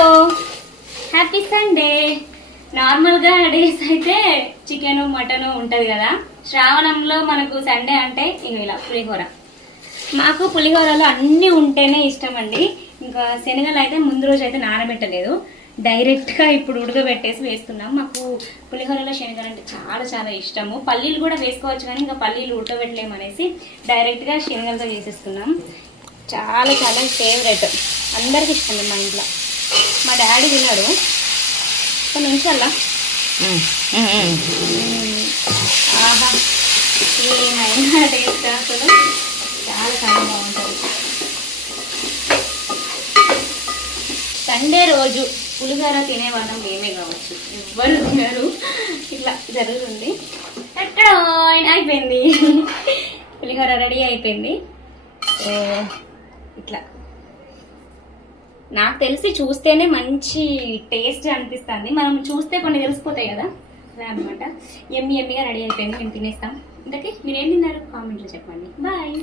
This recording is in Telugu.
Hello, happy Sunday. నార్మల్గా డేస్ అయితే చికెన్ మటన్ ఉంటుంది కదా, శ్రావణంలో మనకు సండే అంటే ఇలా పులిహోర. మాకు పులిహోరలో అన్నీ ఉంటేనే ఇష్టం అండి. ఇంకా శనగలు అయితే ముందు రోజు అయితే నానబెట్టలేదు, డైరెక్ట్గా ఇప్పుడు ఉడకబెట్టేసి వేస్తున్నాం. మాకు పులిహోరలో శనగలు అంటే చాలా చాలా ఇష్టము. పల్లీలు కూడా వేసుకోవచ్చు కానీ ఇంకా పల్లీలు ఉడకబెట్టలేమనేసి డైరెక్ట్గా శనగలతో చేసేస్తున్నాం. చాలా చాలా ఫేవరెట్, అందరికి ఇష్టం మా ఇంట్లో. మా డాడీ తిన్నాడు కొన్ని నిమిషాల. ఆహా, ఏమైనా టేస్ట్ అసలు చాలా చాలా బాగుంటుంది. సండే రోజు పులిహోర తినేవాళ్ళం మేమే కావచ్చు, ఎవ్వరు తినరు. ఇట్లా జరుగుతుంది. ఎక్కడ అయిపోయింది, పులిహోర రెడీ అయిపోయింది. ఇట్లా నాకు తెలిసి చూస్తేనే మంచి టేస్ట్ అనిపిస్తుంది. మనం చూస్తే కొన్ని తెలిసిపోతాయి కదా, అలా అనమాట. ఎమ్మిగా రెడీ అయిపోయింది, మేము తినేస్తాం. ఇంతకీ మీరేం తిన్నారు కామెంట్లో చెప్పండి. బాయ్.